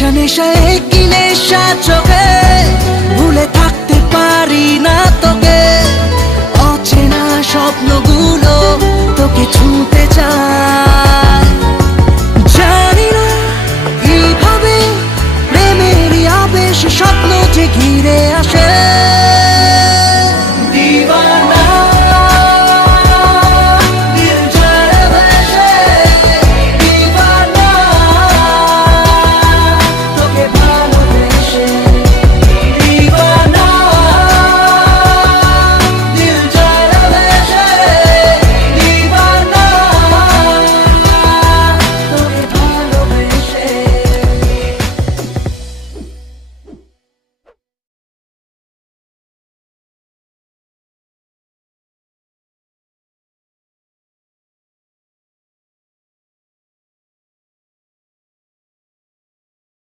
নেশা নেশায় কি নেশা চোখে, ভুলে থাকতে পারি না তোকে। অচেনা স্বপ্নগুলো তোকে ছুঁতে চায়।